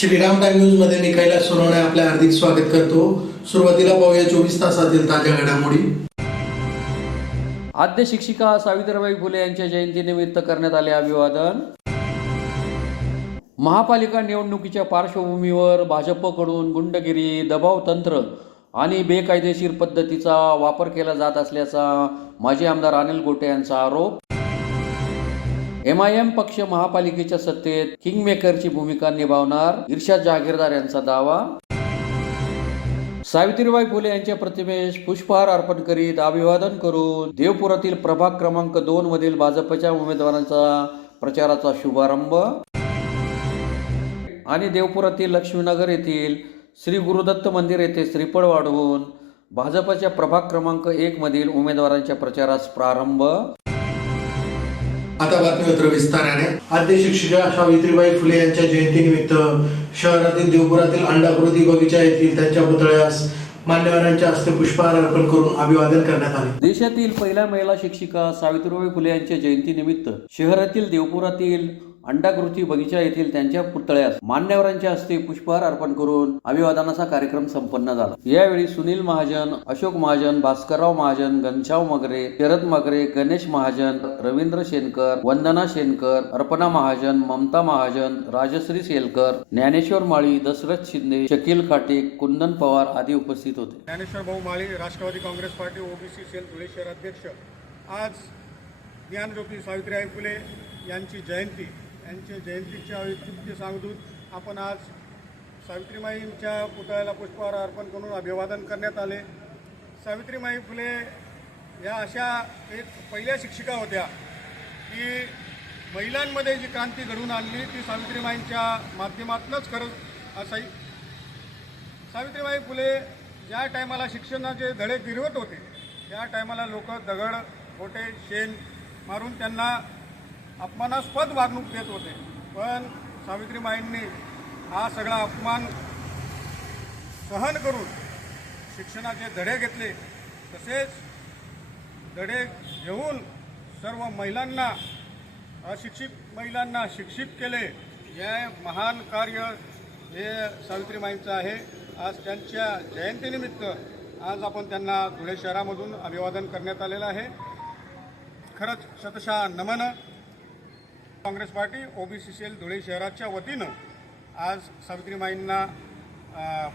Shriram time news मध्ये मी कैलास सोनवणे आपले हार्दिक स्वागत करतो। सुरुवातीला पाहूया 24 तासातील ताज्या घडामोडी। आद्य शिक्षिका सावित्रीबाई फुले यांच्या जयंतीनिमित्त करण्यात आले अभिवादन। महापालिका निवडणुकीच्या पार्श्वभूमीवर भाजपकडून गुंडगिरी, दबाव तंत्र आणि बेकायदेशीर पद्धतीचा वापर केला जात असल्याचा माजी आमदार अनिल गोटे यांचा आरोप। MIM पक्ष महापालिकेच्या सत्तेत किंगमेकरची भूमिका निभावणार, इर्शाद जहागीरदार यांचा दावा। सावित्रीबाई फुले यांच्या प्रतिमेस पुष्पहार अर्पण करीत अभिवादन करून देवपुरातील प्रभाग क्रमांक 2 मधील भाजपच्या उमेदवारांचा प्रचाराचा शुभारंभ आणि देवपुरातील लक्ष्मीनगर येथील श्री गुरुदत्त मंदिर येथे श्रीफळ वाढवून भाजपच्या प्रभाग क्रमांक 1 मधील उमेदवारांच्या प्रचारास प्रारंभ। आता बातमीपत्र विस्ताराने। आद्य शिक्षिका सावित्रीबाई फुले यांच्या जयंतीनिमित्त शहरातील देवपुरातील अंडाकृती बगीचा येथील त्यांच्या पुतळ्यास मान्यवरांच्या हस्ते पुष्पहार अर्पण करून अभिवादन करण्यात आले। देशातील पहिल्या महिला शिक्षिका सावित्रीबाई फुले यांच्या जयंतीनिमित्त शहरातील देवपुरातील अंडाकृती बगीचा येथील त्यांच्या पुतळ्यास मान्यवरांच्या हस्ते पुष्पहार अर्पण करून अभिवादनाचा कार्यक्रम संपन्न झाला। यावेळी सुनील महाजन, अशोक महाजन, भास्करराव महाजन, घनश्याम मगरे, शरद मगरे, गणेश महाजन, रवींद्र शेनकर, वंदना शेनकर, अर्पणा महाजन, ममता महाजन, राजश्री सेलकर, ज्ञानेश्वर माळी, दशरथ शिंदे, शकील खाटिक, कुंदन पवार आदी उपस्थित होते। ज्ञानेश्वर भाऊ माळी, राष्ट्रवादी काँग्रेस पार्टी OBC सेल धुळे शहर अध्यक्ष। आज ज्ञानज्योती सावित्रीबाई फुले यांची जयंती, यांच्या जयंतीचे औचित्य सांगून आपण आज सावित्रीबाईंच्या पुतळ्याला पुष्पहार अर्पण करून अभिवादन करण्यात आले। सावित्रीबाई फुले या अशा एक पहिल्या शिक्षिका होत्या की महिलांमध्ये जी क्रांती घडवून आणली ती सावित्रीबाईंच्या माध्यमातूनच करत असाई। सावित्रीबाई फुले ज्या टायमाला शिक्षणाचे धडे गिरवत होते त्या टायमाला लोक दगड, गोटे, शेण मारून त्यांना अपमानास्पद वागणूक देत होते, पण सावित्रीबाईंनी हा सगळा अपमान सहन करून शिक्षणाचे धडे घेतले। तसेच धडे घेऊन सर्व महिलांना, अशिक्षित महिलांना शिक्षित केले। हे महान कार्य हे सावित्रीबाईंचं आहे। आज त्यांच्या जयंतीनिमित्त आज आपण त्यांना धुळे शहरामधून अभिवादन करण्यात आलेलं आहे। खरंच शतशः नमन। काँग्रेस पार्टी OBC सेल धुळे शहराच्या वतीनं आज सावित्रीबाईंना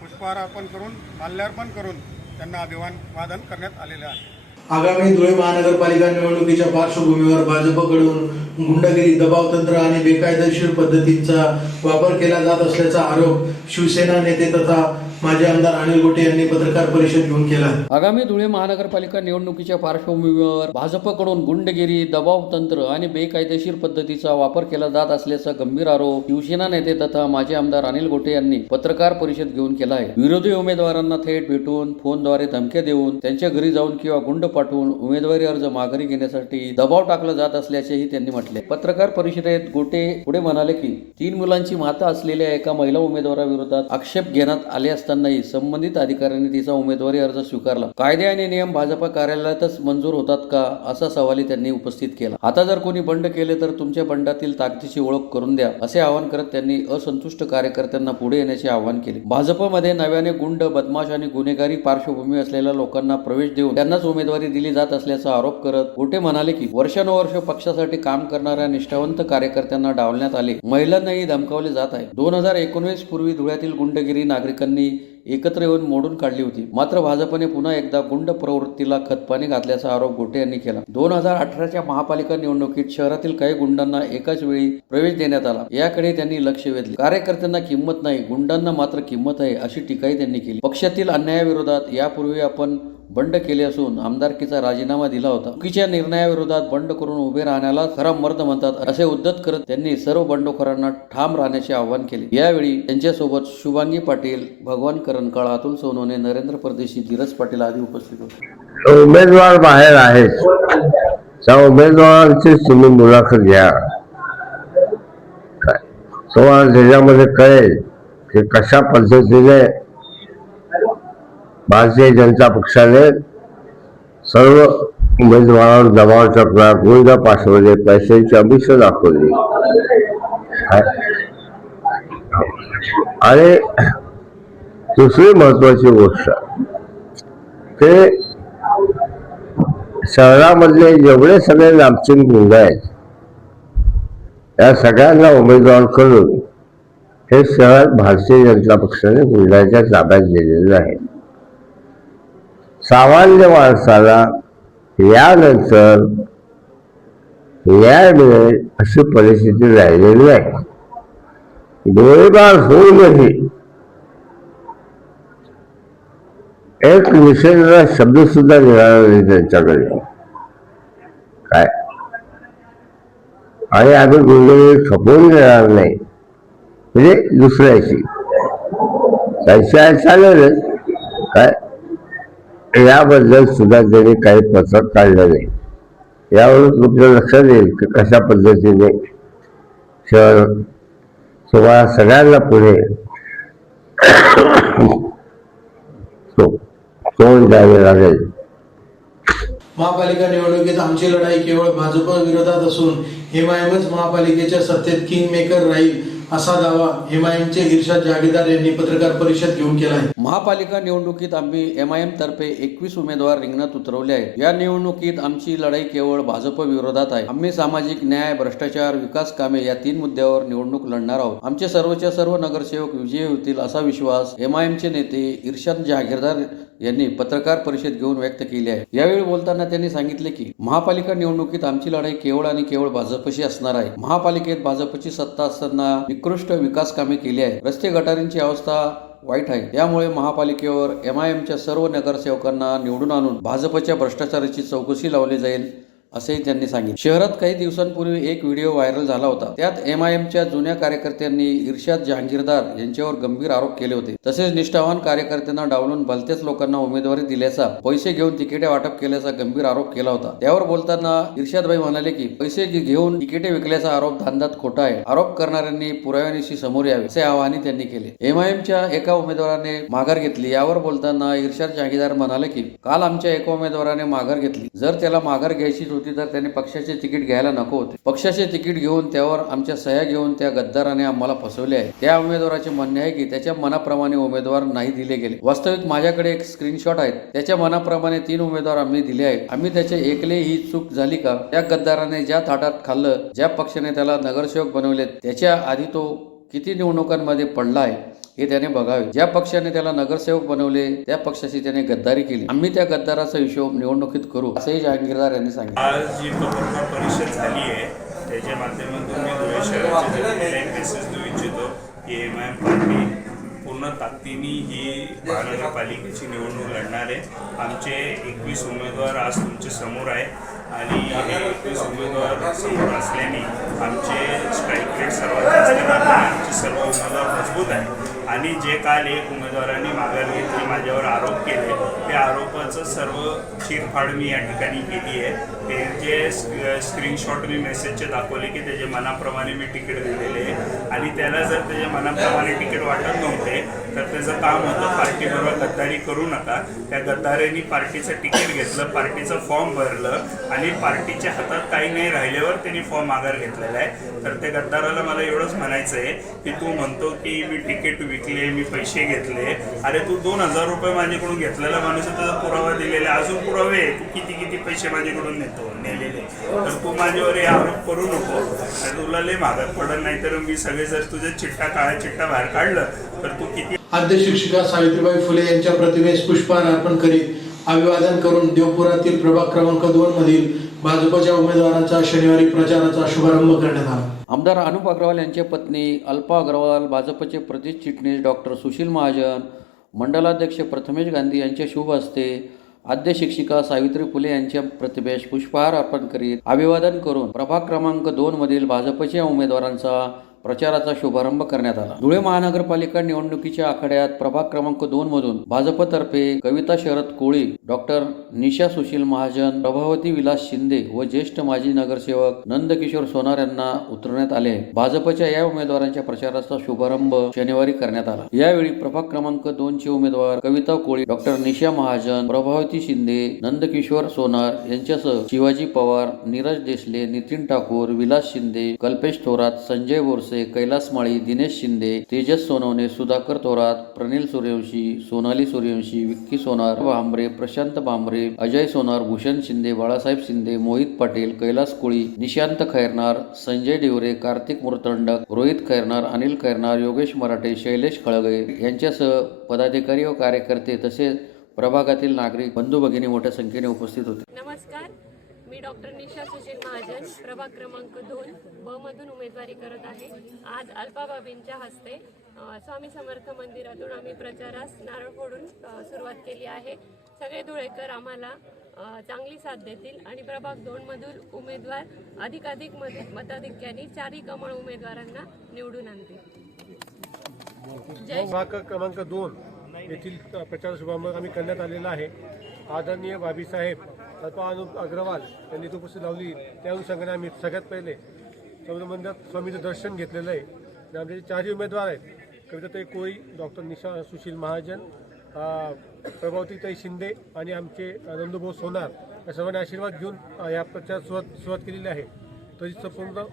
पुष्पहार अर्पण करून माल्यार्पण करून त्यांना अभिवादन करण्यात आलेलं आहे। आगामी धुळे महानगरपालिका निवडणुकीच्या पार्श्वभूमीवर भाजपकडून गुंडगिरी, दबाव तंत्र आणि बेकायदेशीर पद्धतींचा वापर केला जात असल्याचा आरोप शिवसेना नेते तथा माजी आमदार अनिल गोटे यांनी पत्रकार परिषद घेऊन केला। आगामी धुळे महानगरपालिका निवडणुकीच्या पार्श्वभूमीवर भाजपकडून गुंडगिरी, दबाव तंत्र आणि बेकायदेशीर पद्धतीचा वापर केला जात असल्याचा गंभीर आरोप शिवसेना नेते तथा माजी आमदार अनिल गोटे यांनी पत्रकार परिषद घेऊन केला आहे। विरोधी उमेदवारांना थेट भेटून, फोनद्वारे धमक्या देऊन, त्यांच्या घरी जाऊन किंवा गुंड पाठवून उमेदवारी अर्ज माघारी घेण्यासाठी दबाव टाकला जात असल्याचेही त्यांनी म्हटले। पत्रकार परिषदेत गोटे पुढे म्हणाले की 3 मुलांची माता असलेल्या एका महिला उमेदवाराविरोधात आक्षेप घेण्यात आले असतानाही संबंधित अधिकाऱ्यांनी तिचा उमेदवारी अर्ज स्वीकारला। कायदे आणि नियम भाजपा कार्यालयातच मंजूर होतात का, असा सवालही त्यांनी उपस्थित केला। आता जर कोणी बंड केले तर तुमच्या बंडातील ताकदीची ओळख करून द्या, असे आवाहन करत त्यांनी असंतुष्ट कार्यकर्त्यांना पुढे येण्याचे आवाहन केले। भाजपमध्ये नव्याने गुंड, बदमाश आणि गुन्हेगारी पार्श्वभूमी असलेल्या लोकांना प्रवेश देऊन त्यांनाच उमेदवारी दिली जात असल्याचा आरोप करत गोटे म्हणाले की वर्षानुवर्ष पक्षासाठी काम करणाऱ्या निष्ठावंत कार्यकर्त्यांना डावलण्यात आले, महिलांनाही धमकावले जात आहे। 2019 पूर्वी धुळ्यातील गुंडगिरी नागरिकांनी एकत्र येऊन मोडून काढली होती, मात्र भाजपने पुन्हा एकदा गुंड प्रवृत्तीला खतपाणी घातल्याचा आरोप गोटे यांनी केला। 2018च्या महापालिका निवडणुकीत शहरातील काही गुंडांना एकाच वेळी प्रवेश देण्यात आला, याकडे त्यांनी लक्ष वेधले। कार्यकर्त्यांना किंमत नाही, गुंडांना मात्र किंमत आहे, अशी टीकाही त्यांनी केली। पक्षातील अन्यायाविरोधात यापूर्वी आपण बंड केले असून आमदारकीचा राजीनामा दिला होता। चुकीच्या निर्णयाविरोधात बंड करून उभे राहण्याला खरा मर्द म्हणतात, असे उद्धत करत त्यांनी सर्व बंडखोरांना ठाम राहण्याचे आवाहन केले। यावेळी त्यांच्यासोबत शुभांगी पाटील, भगवान करणकाळ, अतुल सोनवणे, नरेंद्र परदेशी, धीरज पाटील आदी उपस्थित होते। उमेदवार बाहेर आहेत, त्या उमेदवारांची तुम्ही मुलाखत घ्या, तुम्हाला त्याच्यामध्ये कळेल की कशा पद्धतीने भारतीय जनता पक्षाने सर्व उमेदवारांवर दबाव टाकला, गुंड पाठवले, पैशांची अभिष दाखवली। आणि दुसरी महत्वाची गोष्ट ते शहरामधले जेवढे सगळे नामचीन गुंड आहेत या सगळ्यांना उमेदवार करून हे शहर भारतीय जनता पक्षाने गुंडाच्या ताब्यात दिलेलं आहे. सामान्य माणसाला यानंतर न्याय मिळेल अशी परिस्थिती राहिलेली आहे. गोळीबार होऊनही एक निषेधाचा शब्द सुद्धा निघाला नाही त्यांच्याकडे. काय आणि आम्ही गुंडगिरी खपवून देणार नाही म्हणजे दुसऱ्याची त्यांच्या चालेल काय याबद्दल सुद्धा त्यांनी काही पत्रक काढलं नाही. यावरून तुमचं लक्षात येईल की कशा पद्धतीने शहर तुम्हाला सगळ्यांना पुढे तोंड द्यावे लागेल. महापालिका निवडणुकीत आमची लढाई केवळ भाजप विरोधात असून एमआयएमच महापालिकेच्या सत्तेत किंग मेकर राहील असा दावा एमआयएमचे इर्शाद जहागीरदार यांनी पत्रकार परिषद घेऊन केला आहे. महापालिका निवडणुकीत आम्ही एमआयएम तर्फे 21 उमेदवार रिंगणात उतरवले आहेत. या निवडणुकीत आमची लढाई केवळ भाजप विरोधात आहे. आम्ही सामाजिक न्याय, भ्रष्टाचार, विकास कामे या 3 मुद्द्यावर निवडणूक लढणार आहोत. आमचे सर्वच्या सर्व नगरसेवक विजयी होतील असा विश्वास एमआयएमचे नेते इर्शाद जहागीरदार यांनी पत्रकार परिषद घेऊन व्यक्त केली आहे. यावेळी बोलताना त्यांनी सांगितले की महापालिका निवडणुकीत आमची लढाई केवळ आणि केवळ भाजपशी असणार आहे. महापालिकेत भाजपची सत्ता असताना निकृष्ट विकास कामे केली आहे. रस्ते गटारींची अवस्था वाईट आहे. त्यामुळे महापालिकेवर एमआयएमच्या सर्व नगरसेवकांना निवडून आणून भाजपच्या भ्रष्टाचाराची चौकशी लावली जाईल असेही त्यांनी सांगितले. शहरात काही दिवसांपूर्वी एक व्हिडिओ व्हायरल झाला होता. त्यात एमआयएमच्या जुन्या कार्यकर्त्यांनी इर्शाद जहागीरदार यांच्यावर गंभीर आरोप केले होते. तसेच निष्ठावान कार्यकर्त्यांना डावलून भलत्याच लोकांना उमेदवारी दिल्याचा, पैसे घेऊन तिकिटे वाटप केल्याचा गंभीर आरोप केला होता. त्यावर बोलताना इर्शादभाई म्हणाले की पैसे घेऊन तिकिटे विकल्याचा आरोप धांदात खोटा आहे. आरोप करणाऱ्यांनी पुराव्यानिशी समोर यावे असे आवाहन त्यांनी केले. एमआयएमच्या एका उमेदवाराने माघार घेतली. यावर बोलताना इर्शाद जहागीरदार म्हणाले की काल आमच्या एका उमेदवाराने माघार घेतली. जर त्याला माघार घ्यायचीच होती तर त्याने पक्षाचे तिकीट घ्यायला नको होते. पक्षाचे तिकीट घेऊन त्यावर आमच्या सह्या घेऊन त्या गद्दाराने आम्हाला फसवले आहे. त्या उमेदवाराचे म्हणणे आहे की त्याच्या मनाप्रमाणे उमेदवार नाही दिले गेले. वास्तविक माझ्याकडे एक स्क्रीनशॉट आहेत. त्याच्या मनाप्रमाणे 3 उमेदवार आम्ही दिले आहेत. आम्ही त्याचे एकले ही चूक झाली का? त्या गद्दाराने ज्या ताटात खाल्लं, ज्या पक्षाने त्याला नगरसेवक बनवले त्याच्या आधी तो किती निवडणुकांमध्ये पडला आहे हे त्याने बघावे. ज्या पक्षाने त्याला नगरसेवक बनवले त्या पक्षाशी त्याने गद्दारी केली. आम्ही त्या गद्दाराचा हिशोब निवडणुकीत करू असेही जहागीरदार यांनी सांगितले. आज जी पत्रकार परिषद झाली आहे त्याच्या माध्यमातून मी धुळे शहराचे जनतेला एक मेसेज देऊ इच्छितो की एमआयएम पार्टी पूर्ण ताकदीने ही महानगरपालिकेची निवडणूक लढणार आहे. आमचे 21 उमेदवार आज तुमच्या समोर आहे आणि हे 21 उमेदवार समोर असल्याने आमचे स्ट्राईक रेट सर्वात जास्त आहे. आमचे सर्व उमेदवार मजबूत आहे आणि जे काल एक उमेदवारांनी माघार घेतली, माझ्यावर आरोप केले, त्या आरोपाचं सर्व चीरफाड मी या ठिकाणी केली आहे. ते जे स्क्रीनशॉट मी मेसेजचे दाखवले की त्याच्या मनाप्रमाणे मी तिकीट दिलेले आहे आणि त्याला जर त्याच्या मनाप्रमाणे तिकीट वाटत नव्हते तर त्याचं काम होतं पार्टीबरोबर गद्दारी करू नका. त्या गद्दारीने पार्टीचं तिकीट घेतलं, पार्टीचं फॉर्म भरलं आणि पार्टीच्या हातात काही नाही राहिल्यावर त्यांनी फॉर्म माघार घेतलेला आहे. तर त्या गद्दाराला मला एवढंच म्हणायचं आहे की तू म्हणतो की मी तिकीट विकले, मी पैसे घेतले. अरे तू 2000 रुपये माझ्याकडून घेतलेला माणूस त्याचा पुरावा दिलेला, अजून पुरावे तू किती पैसे माझ्याकडून नेलेले. तर तू माझ्यावर हे आरोप करू नको. तुला लय मागत पडत नाही तर मी सगळे जर तुझे काळा चिट्टा बाहेर काढलं तर तू किती. आद्य शिक्षिका सावित्रीबाई फुले यांच्या प्रतिमेस पुष्पहार अर्पण करीत अभिवादन करून देवपुरातील प्रभाग क्रमांक 2 मधील भाजपच्या उमेदवारांचा शनिवारी प्रचाराचा शुभारंभ करण्यात आला. आमदार अनुप अग्रवाल यांच्या पत्नी अल्पा अग्रवाल, भाजपचे प्रदेश चिटणीस डॉक्टर सुशील महाजन, मंडलाध्यक्ष प्रथमेश गांधी यांच्या शुभ हस्ते आद्य शिक्षिका सावित्री फुले यांच्या प्रतिमेस पुष्पहार अर्पण करीत अभिवादन करून प्रभाग क्रमांक 2 मधील भाजपच्या उमेदवारांचा प्रचाराचा शुभारंभ करण्यात आला. धुळे महानगरपालिका निवडणुकीच्या आखाड्यात प्रभाग क्रमांक 2 मधून भाजपतर्फे कविता शरद कोळी, डॉक्टर निशा सुशील महाजन, प्रभावती विलास शिंदे व ज्येष्ठ माजी नगरसेवक नंदकिशोर सोनार यांना उतरवण्यात आले. भाजपच्या या उमेदवारांच्या प्रचाराचा शुभारंभ शनिवारी करण्यात आला. यावेळी प्रभाग क्रमांक 2 चे उमेदवार कविता कोळी, डॉक्टर निशा महाजन, प्रभावती शिंदे, नंदकिशोर सोनार यांच्यासह शिवाजी पवार, नीरज देसले, नितीन ठाकूर, विलास शिंदे, कल्पेश थोरात, संजय बोरसे, बोरसे, कैलास माळी, दिनेश शिंदे, तेजस सोनवणे, सुधाकर थोरात, प्रणिल सूर्यवंशी, सोनाली सूर्यवंशी, विक्की सोनार भांबरे, प्रशांत भांबरे, अजय सोनार, भूषण शिंदे, बाळासाहेब शिंदे, मोहित पाटील, कैलास कोळी, निशांत खैरनार, संजय डिवरे, कार्तिक मुरतंडक, रोहित खैरनार, अनिल खैरनार, योगेश मराठे, शैलेश खळगे यांच्यासह पदाधिकारी व कार्यकर्ते तसेच प्रभागातील नागरिक बंधू भगिनी मोठ्या संख्येने उपस्थित होते. नमस्कार, मी डॉक्टर निशा सुशील महाजन, प्रभाग क्रमांक 2 ब मधून उमेदवारी करत आहे. आज अल्पाबाबींच्या हस्ते स्वामी समर्थ मंदिरातून आम्ही प्रचारास नारळ फोडून सुरुवात केली आहे. सगळे धुळेकर आम्हाला चांगली साथ देतील आणि प्रभाग 2 मधील उमेदवार अधिकाधिक मताधिक्याने 4 कमळ उमेदवारांना निवडून आणतील. जय प्रभाग क्रमांक 2 येथील प्रचार शुभारंभ आम्ही करण्यात आलेला आहे. आदरणीय बाबीसाहेब अल्पानुप अग्रवाल यांनी तो उपस्थित लावली. त्या अनुषंगाने आम्ही सगळ्यात पहिले मंदिरात स्वामीचं दर्शन घेतलेलं आहे. आणि आमचे 4 उमेदवार आहेत. कविताताई कोळी, डॉक्टर निशा सुशील महाजन, प्रभावतीताई शिंदे आणि आमचे नंदुभाऊ सोनार या सर्वांनी आशीर्वाद घेऊन या प्रचार सुरुवात केलेली आहे. तरी संपूर्ण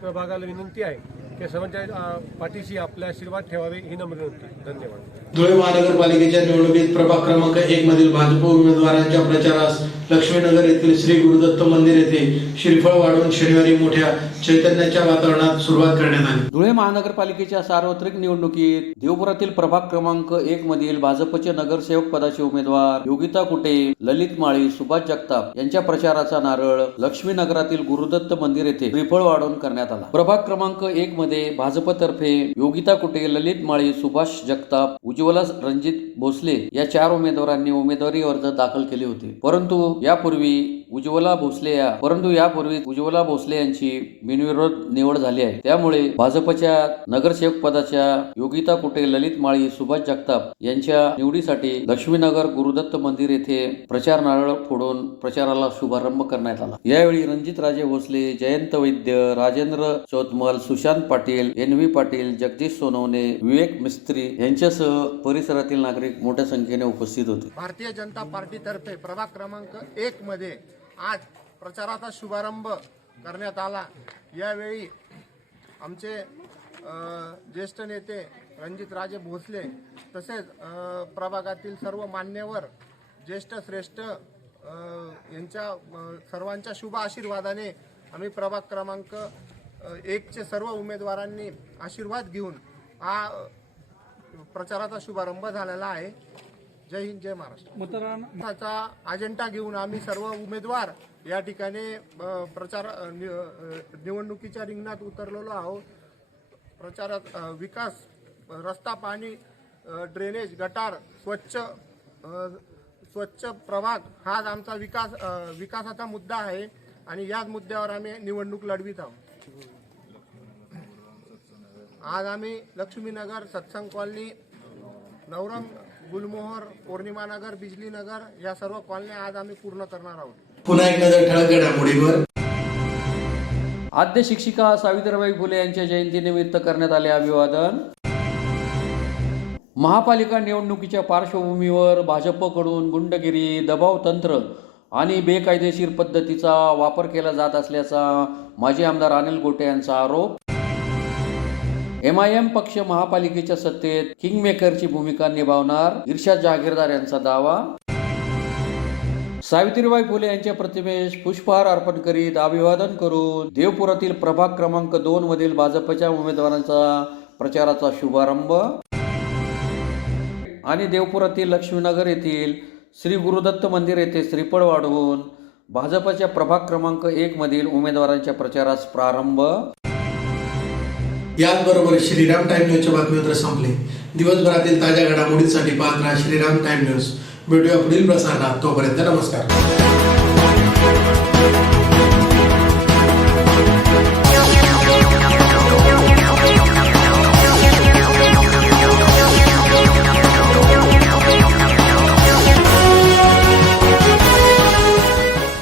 प्रभागाला विनंती आहे की सर्वांच्या पाठीशी आपले आशीर्वाद ठेवावे ही नम्र विनंती. धन्यवाद. धुळे महानगरपालिकेच्या निवडणुकीत प्रभाग क्रमांक 1 मधील भाजप उमेदवारांच्या प्रचारास लक्ष्मीनगर येथील श्री गुरुदत्त मंदिर येथे श्रीफळ वाढवून शनिवारी मोठ्या चैतन्याच्या वातावरणात सुरुवात करण्यात आली. धुळे महानगरपालिकेच्या सार्वत्रिक निवडणुकीत देवपुरातील प्रभाग क्रमांक 1 मधील भाजपचे नगरसेवक पदाचे उमेदवार योगिता कुटे, ललित माळी, सुभाष जगताप यांच्या प्रचाराचा नारळ लक्ष्मीनगरातील गुरुदत्त मंदिर येथे श्रीफळ वाढवून करण्यात आला. प्रभाग क्रमांक 1 मध्ये भाजपतर्फे योगिता कुटे, ललित माळी, सुभाष जगताप, उज्ज्वला रणजित भोसले या 4 उमेदवारांनी उमेदवारी अर्ज दाखल केले होते. परंतु यापूर्वी उज्ज्वला भोसले यांची बिनविरोध निवड झाली आहे. त्यामुळे भाजपच्या नगरसेवक पदाच्या योगिता कुटे, ललित माळी, सुभाष जगताप यांच्या निवडीसाठी लक्ष्मीनगर गुरुदत्त मंदिर येथे प्रचार नारळ फोडून प्रचाराला शुभारंभ करण्यात आला. यावेळी रणजित राजे भोसले, जयंत वैद्य, राजेंद्र चौतमल, सुशांत पाटील, NV पाटील, जगदीश सोनवणे, विवेक मिस्त्री यांच्यासह परिसरातील नागरिक मोठ्या संख्येने उपस्थित होते. भारतीय जनता पार्टीतर्फे प्रभाग क्रमांक 1 मध्ये आज प्रचाराचा शुभारंभ करण्यात आला. यावेळी आमचे ज्येष्ठ नेते रणजित राजे भोसले तसेच प्रभागातील सर्व मान्यवर ज्येष्ठ श्रेष्ठ यांच्या सर्वांच्या शुभ आशीर्वादाने आम्ही प्रभाग क्रमांक 1चे सर्व उमेदवारांनी आशीर्वाद घेऊन हा प्रचाराचा शुभारंभ झालेला आहे. जय हिंद, जय महाराष्ट्र. अजेंडा घेऊन आम्ही सर्व उमेदवार या ठिकाणी प्रचार निवडणुकीच्या रिंगणात उतरलेलो आहोत. प्रचारात विकास, रस्ता, पाणी, ड्रेनेज, गटार, स्वच्छ प्रभाग हाच आमचा विकासाचा मुद्दा आहे आणि याच मुद्द्यावर आम्ही निवडणूक लढवित आहोत. आज आम्ही लक्ष्मीनगर, सत्संग कॉलनी, नवरंग, गुलमोहर, पौर्णिमा नगर, बिजली नगर या सर्व कॉलनी आज आम्ही पूर्ण करणार आहोत. पुन्हा एक नजर ठळक घडामोडीवर. आद्य शिक्षिका सावित्रीबाई फुले यांच्या जयंतीनिमित्त करण्यात आले अभिवादन. महापालिका निवडणुकीच्या पार्श्वभूमीवर भाजपकडून गुंडगिरी, दबाव तंत्र आणि बेकायदेशीर पद्धतीचा वापर केला जात असल्याचा माजी आमदार अनिल गोटे यांचा आरोप. MIM पक्ष महापालिकेच्या सत्तेत किंगमेकरची भूमिका निभावणार, इर्शाद जहागीरदार यांचा दावा. सावित्रीबाई फुले यांच्या प्रतिमेस पुष्पहार अर्पण करीत अभिवादन करून देवपुरातील प्रभाग क्रमांक 2 मधील भाजपच्या उमेदवारांचा प्रचाराचा शुभारंभ आणि देवपुरातील लक्ष्मीनगर येथील श्री गुरुदत्त मंदिर येथे श्रीफळ वाढवून भाजपच्या प्रभाग क्रमांक 1 मधील उमेदवारांच्या प्रचारास प्रारंभ. याचबरोबर श्रीराम टाइम न्यूजच्या बातमीपत्र संपले. दिवसभरातील ताज्या घडामोडींसाठी पाहत राहा श्रीराम टाइम न्यूज. भेटूया पुढील प्रसारणात. तोपर्यंत नमस्कार.